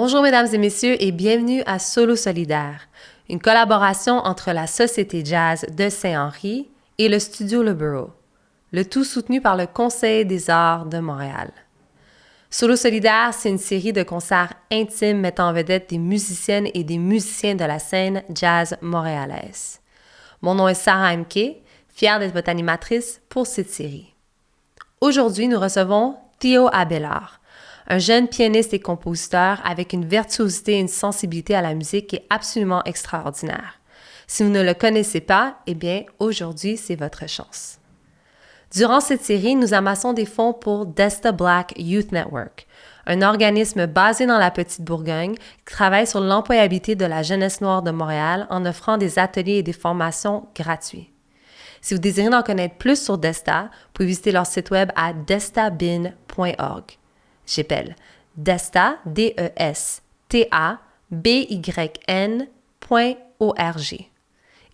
Bonjour mesdames et messieurs et bienvenue à Solo Solidaire, une collaboration entre la Société Jazz de Saint-Henri et le Studio Le Bureau, le tout soutenu par le Conseil des arts de Montréal. Solo Solidaire, c'est une série de concerts intimes mettant en vedette des musiciennes et des musiciens de la scène jazz montréalaise. Mon nom est Sarah Emke, fière d'être votre animatrice pour cette série. Aujourd'hui, nous recevons Theo Abelard, un jeune pianiste et compositeur avec une virtuosité et une sensibilité à la musique qui est absolument extraordinaire. Si vous ne le connaissez pas, eh bien, aujourd'hui, c'est votre chance. Durant cette série, nous amassons des fonds pour Desta Black Youth Network, un organisme basé dans la Petite Bourgogne qui travaille sur l'employabilité de la jeunesse noire de Montréal en offrant des ateliers et des formations gratuits. Si vous désirez en connaître plus sur Desta, vous pouvez visiter leur site web à destabin.org. J'appelle Desta, D-E-S-T-A-B-Y-N.org.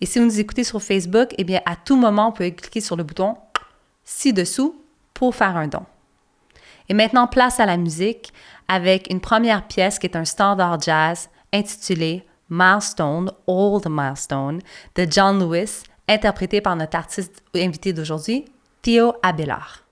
Et si vous nous écoutez sur Facebook, eh bien, à tout moment, vous pouvez cliquer sur le bouton ci-dessous pour faire un don. Et maintenant, place à la musique avec une première pièce qui est un standard jazz intitulé Milestone, Old Milestone de John Lewis, interprété par notre artiste invité d'aujourd'hui, Theo Abelard.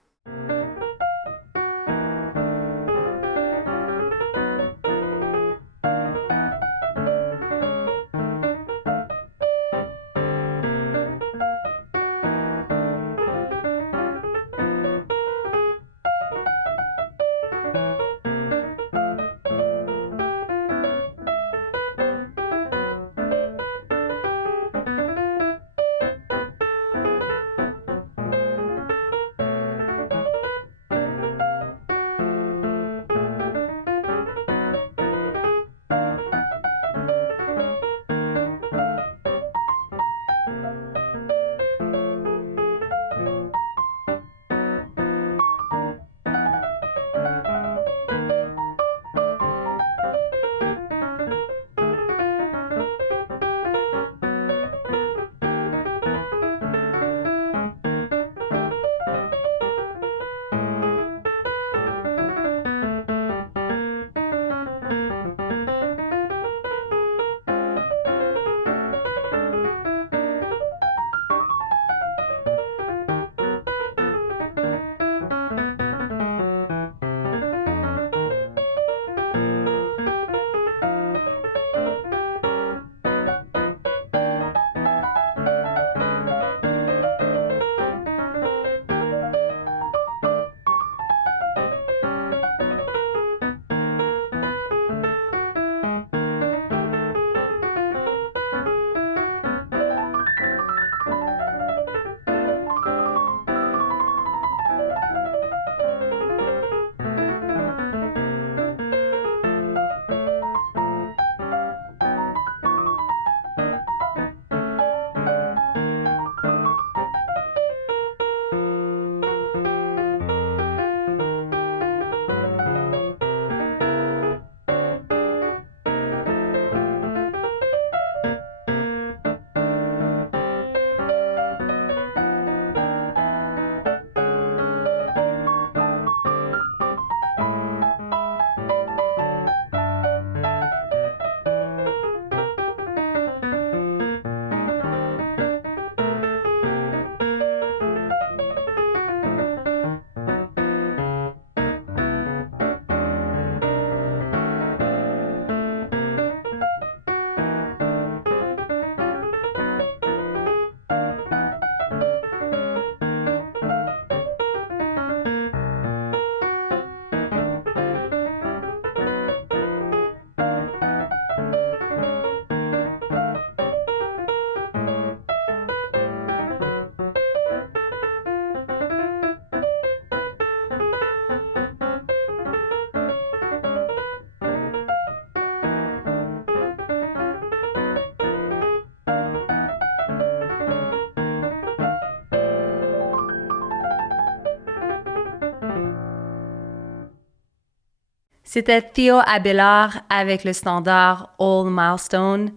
C'était Theo Abelard avec le standard Old Milestone.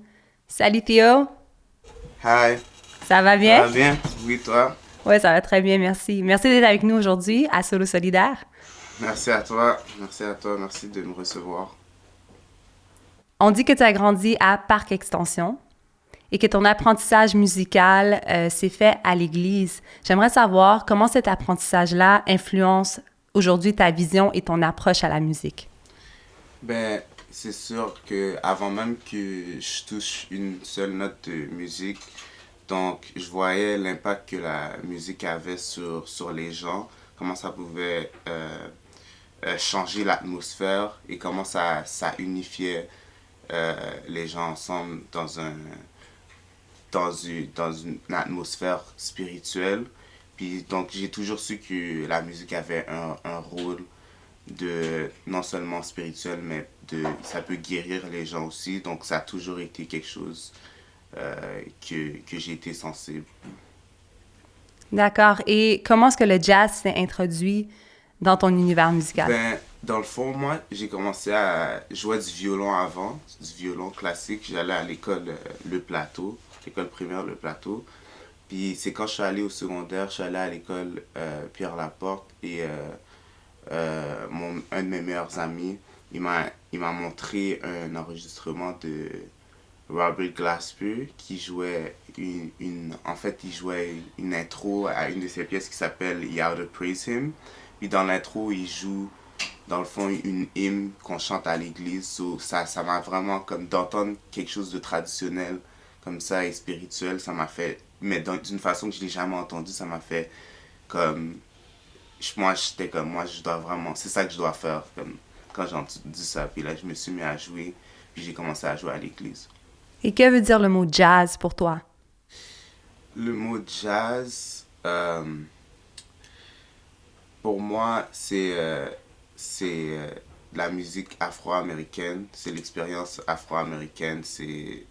Salut Theo! Hi! Ça va bien? Ça va bien? Oui, toi? Oui, ça va très bien, merci. Merci d'être avec nous aujourd'hui à Solo Solidaire. Merci à toi, merci de me recevoir. On dit que tu as grandi à Parc Extension et que ton apprentissage musical s'est fait à l'église. J'aimerais savoir comment cet apprentissage-là influence aujourd'hui ta vision et ton approche à la musique. Ben, c'est sûr que avant même que je touche une seule note de musique, donc je voyais l'impact que la musique avait sur les gens, comment ça pouvait changer l'atmosphère et comment ça unifiait les gens ensemble dans une atmosphère spirituelle. Puis donc j'ai toujours su que la musique avait un rôle de non seulement spirituel, mais ça peut guérir les gens aussi. Donc ça a toujours été quelque chose que j'ai été sensible. D'accord. Et comment est-ce que le jazz s'est introduit dans ton univers musical? Ben, dans le fond, moi, j'ai commencé à jouer du violon avant, du violon classique. J'allais à l'école Le Plateau, l'école primaire Le Plateau. Puis c'est quand je suis allé au secondaire, je suis allé à l'école Pierre Laporte et un de mes meilleurs amis, il m'a montré un enregistrement de Robert Glasper qui jouait en fait, il jouait une intro à une de ses pièces qui s'appelle You Ought to Praise Him. Puis dans l'intro, il joue dans le fond une hymne qu'on chante à l'église. So, ça m'a vraiment comme d'entendre quelque chose de traditionnel comme ça et spirituel, ça m'a fait, mais d'une façon que je l'ai jamais entendu, ça m'a fait comme moi j'étais comme moi je dois vraiment, c'est ça que je dois faire comme quand j'ai entendu ça. Puis là je me suis mis à jouer, puis j'ai commencé à jouer à l'église. Et que veut dire le mot jazz pour toi? Le mot jazz, pour moi, c'est la musique afro-américaine, c'est l'expérience afro-américaine, c'est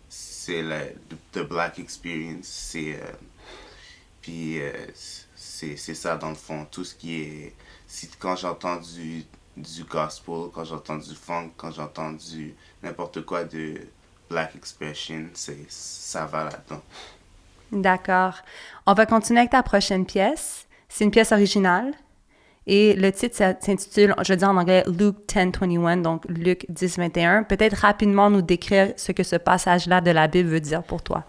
the black experience, puis c'est ça dans le fond, tout ce qui est, quand j'entends du gospel, quand j'entends du funk, quand j'entends du n'importe quoi de black expression, ça va là-dedans. D'accord. On va continuer avec ta prochaine pièce. C'est une pièce originale. Et le titre s'intitule, je veux dire en anglais, Luke 10:21, donc Luc 10:21. Peut-être rapidement nous décrire ce que ce passage-là de la Bible veut dire pour toi.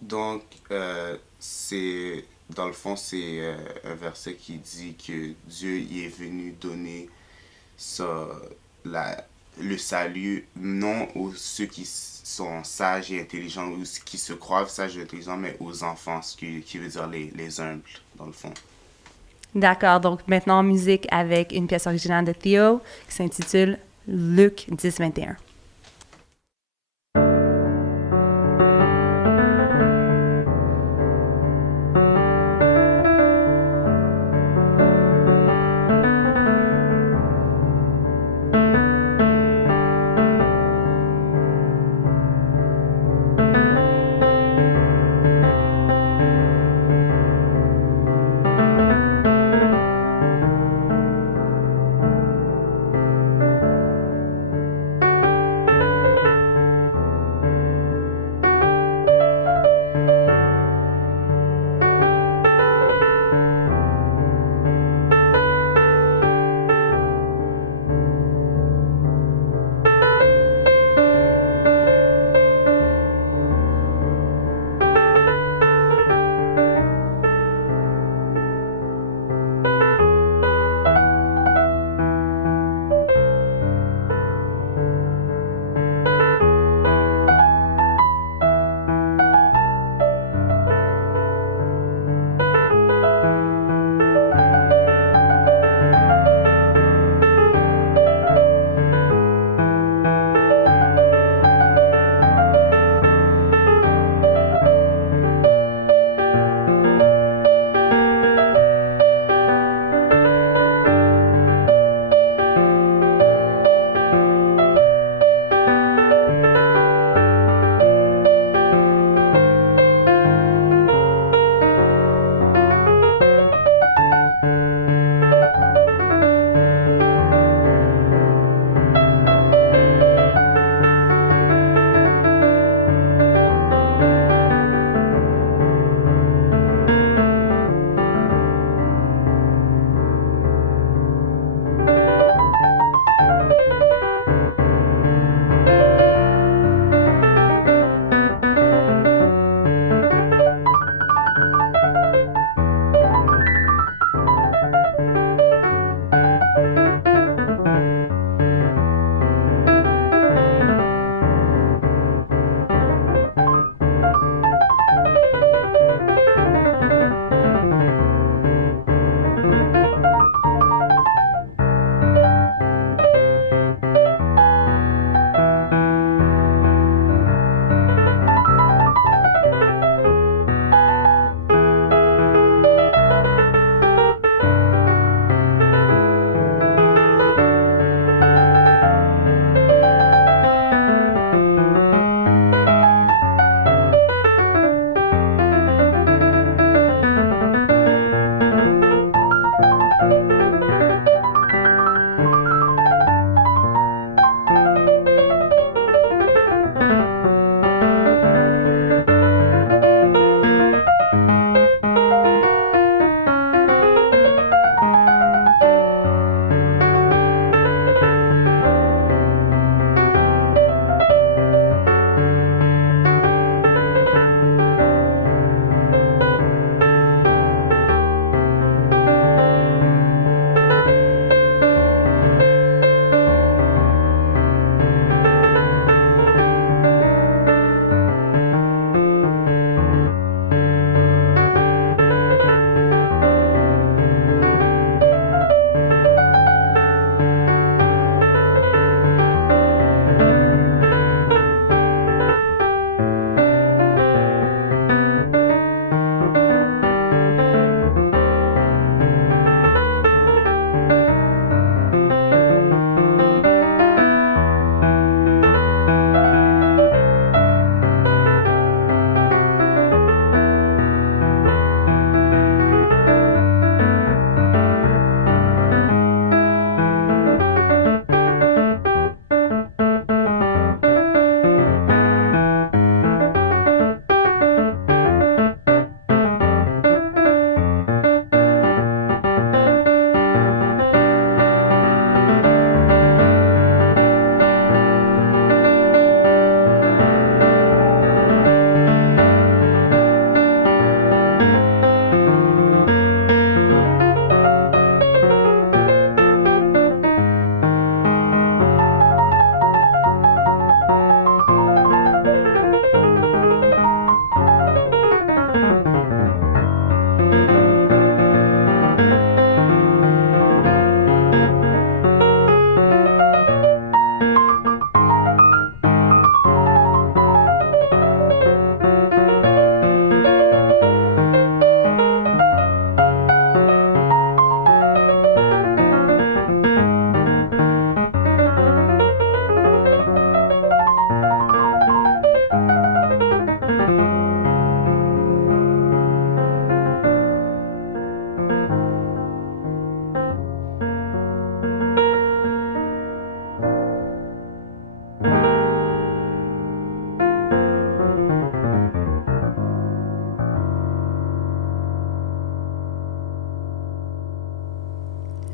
Donc, dans le fond, c'est un verset qui dit que Dieu y est venu donner ça, le salut, non aux ceux qui sont sages et intelligents, ou qui se croient sages et intelligents, mais aux enfants, qui veut dire les humbles, dans le fond. D'accord, donc maintenant en musique avec une pièce originale de Theo qui s'intitule Luc 10:21.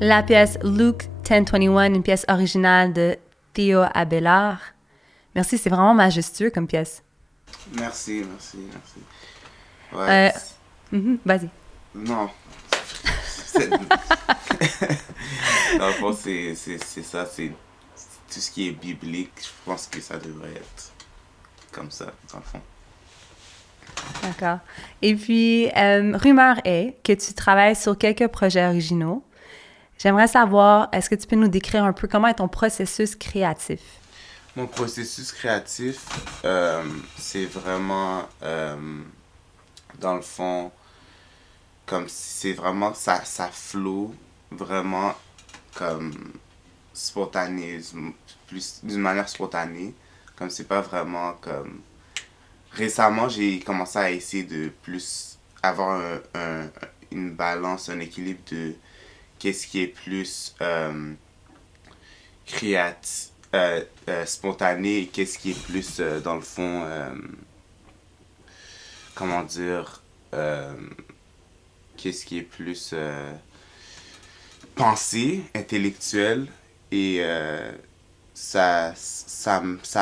La pièce Luke 10:21, une pièce originale de Theo Abelard. Merci, c'est vraiment majestueux comme pièce. Merci. Ouais. Vas-y. Non. Dans le fond, c'est ça, c'est tout ce qui est biblique. Je pense que ça devrait être comme ça, dans le fond. D'accord. Et puis, rumeur est que tu travailles sur quelques projets originaux. J'aimerais savoir, est-ce que tu peux nous décrire un peu comment est ton processus créatif? Mon processus créatif, c'est vraiment, dans le fond, comme si c'est vraiment, ça flow vraiment comme spontané, plus d'une manière spontanée. Comme c'est pas vraiment comme... Récemment, j'ai commencé à essayer de plus avoir une balance, un équilibre de qu'est-ce qui est plus créatif, spontané et qu'est-ce qui est plus, dans le fond, comment dire, qu'est-ce qui est plus pensé, intellectuel et ça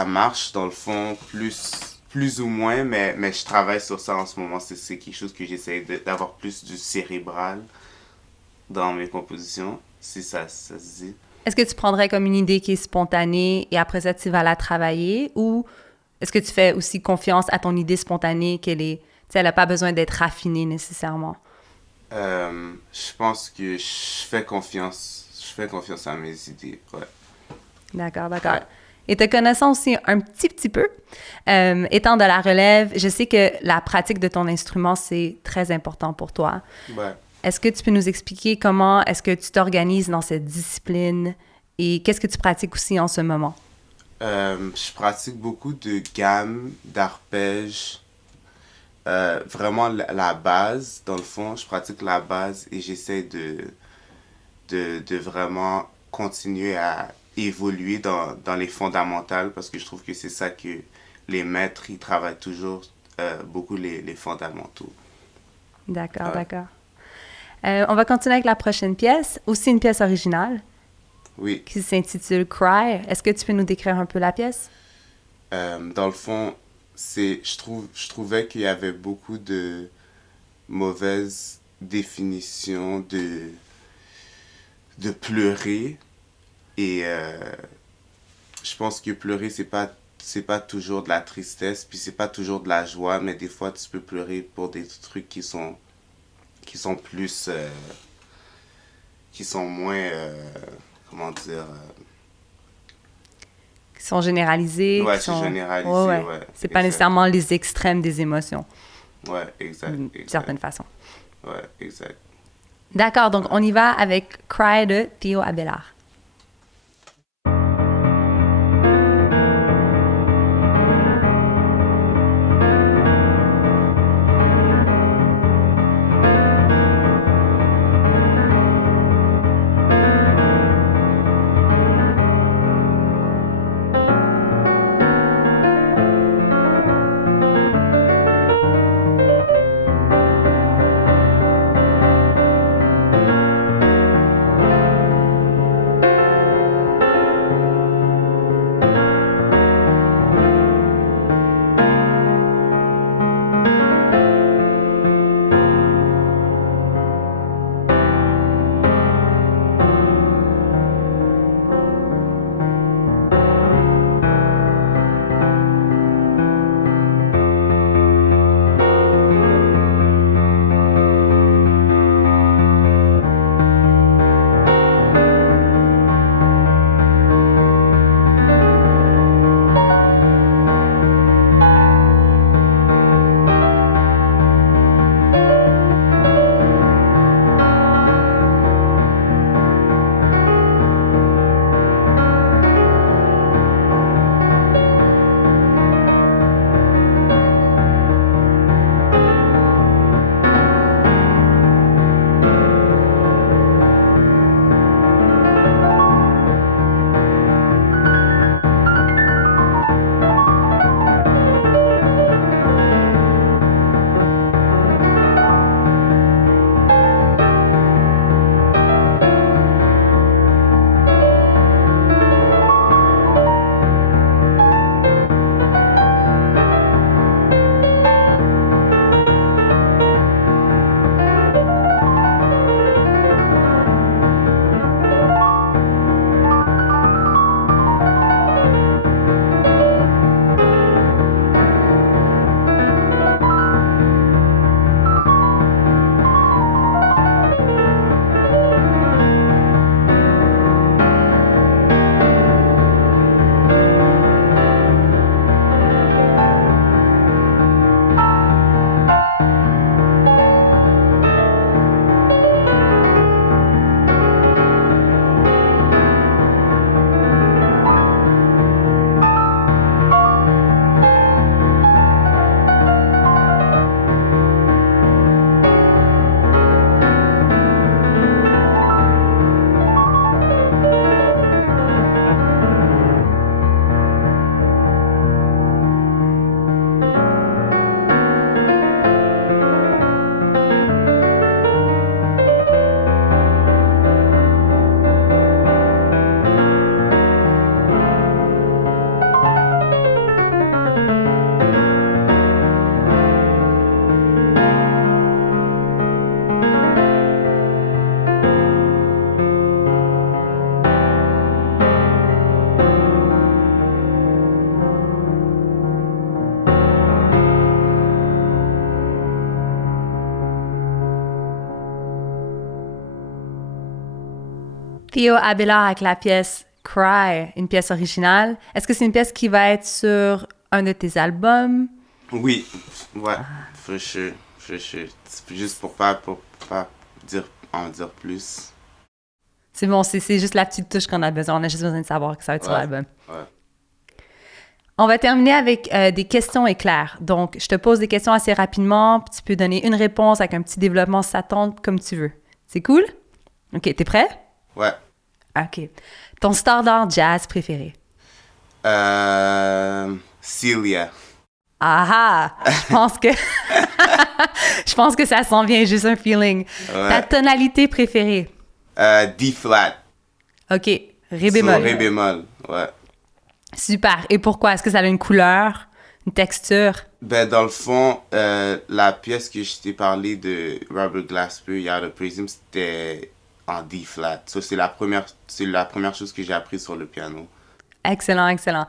marche dans le fond plus ou moins, mais je travaille sur ça en ce moment. C'est quelque chose que j'essaie d'avoir plus du cérébral dans mes compositions, si ça se dit. Est-ce que tu prendrais comme une idée qui est spontanée et après ça, tu vas la travailler ou est-ce que tu fais aussi confiance à ton idée spontanée qu'elle est, tu sais, elle n'a pas besoin d'être raffinée nécessairement? Je pense que je fais confiance à mes idées, ouais. D'accord, d'accord. Ouais. Et te connaissant aussi un petit peu, étant de la relève, je sais que la pratique de ton instrument, c'est très important pour toi. Ouais. Est-ce que tu peux nous expliquer comment est-ce que tu t'organises dans cette discipline et qu'est-ce que tu pratiques aussi en ce moment? Je pratique beaucoup de gammes, d'arpèges, vraiment la base, dans le fond, je pratique la base et j'essaie de vraiment continuer à évoluer dans les fondamentales parce que je trouve que c'est ça que les maîtres, ils travaillent toujours beaucoup les fondamentaux. D'accord, Ouais. d'accord. On va continuer avec la prochaine pièce, aussi une pièce originale Oui, qui s'intitule Cry. Est-ce que tu peux nous décrire un peu la pièce? dans le fond, je trouvais qu'il y avait beaucoup de mauvaises définitions de pleurer et je pense que pleurer c'est pas toujours de la tristesse puis c'est pas toujours de la joie mais des fois tu peux pleurer pour des trucs qui sont plus qui sont moins comment dire Qui sont généralisées, ouais qui c'est sont... généralisé Ouais. ouais C'est pas exact nécessairement les extrêmes des émotions, ouais exact d'une exact certaine façon. ouais exact. D'accord, donc on y va avec Cry de Theo Abelard. Théo Abelard avec la pièce Cry, une pièce originale. Est-ce que c'est une pièce qui va être sur un de tes albums? Oui, ouais, for sure, for sure. C'est juste pour pas en dire plus. C'est bon, c'est juste la petite touche qu'on a besoin. On a juste besoin de savoir que ça va être sur l'album. Ouais. On va terminer avec des questions éclairs. Donc, je te pose des questions assez rapidement, puis tu peux donner une réponse avec un petit développement si ça tente, comme tu veux. C'est cool? OK, t'es prêt? Ouais. OK. Ton standard jazz préféré? Celia. Ah ah! Je pense que ça s'en vient, juste un feeling. Ouais. Ta tonalité préférée? D flat. OK. Ré bémol. Ré bémol, ouais. Super. Et pourquoi? Est-ce que ça a une couleur, une texture? Ben, dans le fond, la pièce que je t'ai parlé de Robert Glasper, Yard of Prism, c'était en D flat. Ça, c'est la première chose que j'ai apprise sur le piano. Excellent, excellent.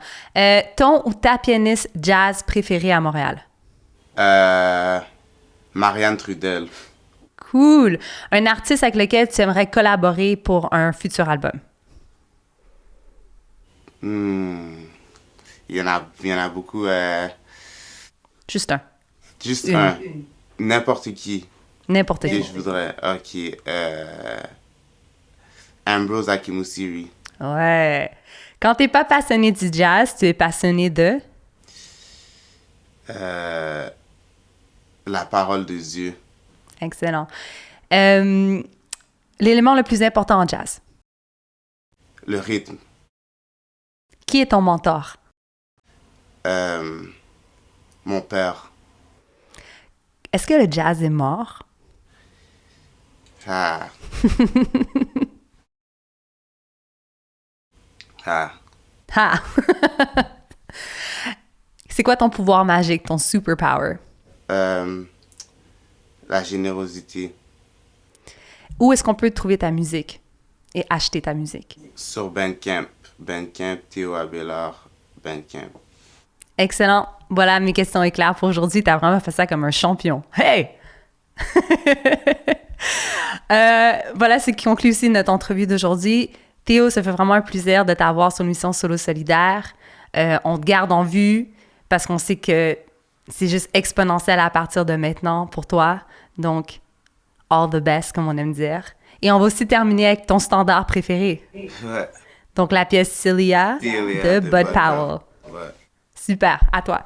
Ton ou ta pianiste jazz préférée à Montréal? Marianne Trudel. Cool. Un artiste avec lequel tu aimerais collaborer pour un futur album? Il y en a beaucoup. Juste un. Juste Une. un. N'importe qui. N'importe Que qui. je voudrais. Ok. Ambrose Akimusiri. Ouais. Quand t'es pas passionné du jazz, tu es passionné de? La parole de Dieu. Excellent. L'élément le plus important en jazz? Le rythme. Qui est ton mentor? Mon père. Est-ce que le jazz est mort? Ah. Ah. Ah! C'est quoi ton pouvoir magique, ton superpower? La générosité. Où est-ce qu'on peut trouver ta musique et acheter ta musique? Sur Bandcamp. Bandcamp, Théo Abelard, Bandcamp. Excellent. Voilà, mes questions éclairs pour aujourd'hui. T'as vraiment fait ça comme un champion. Hey! Voilà ce qui conclut aussi notre entrevue d'aujourd'hui. Théo, ça fait vraiment un plaisir de t'avoir sur l'émission Solo Solidaire. On te garde en vue parce qu'on sait que c'est juste exponentiel à partir de maintenant pour toi. Donc, all the best, comme on aime dire. Et on va aussi terminer avec ton standard préféré. Ouais. Donc, la pièce Celia de Bud Powell. Ouais. Super, à toi.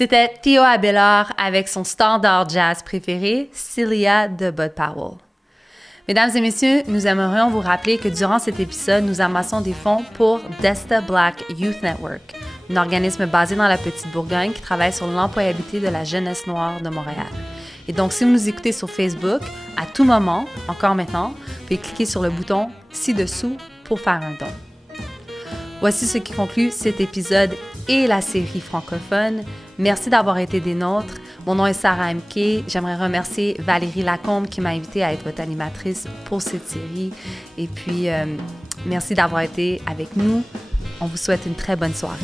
C'était Theo Abelard avec son standard jazz préféré, Celia de Bud Powell. Mesdames et messieurs, nous aimerions vous rappeler que durant cet épisode, nous amassons des fonds pour Desta Black Youth Network, un organisme basé dans la Petite Bourgogne qui travaille sur l'employabilité de la jeunesse noire de Montréal. Et donc, si vous nous écoutez sur Facebook, à tout moment, encore maintenant, vous pouvez cliquer sur le bouton ci-dessous pour faire un don. Voici ce qui conclut cet épisode et la série francophone. Merci d'avoir été des nôtres. Mon nom est Sarah MK. J'aimerais remercier Valérie Lacombe qui m'a invitée à être votre animatrice pour cette série. Et puis, merci d'avoir été avec nous. On vous souhaite une très bonne soirée.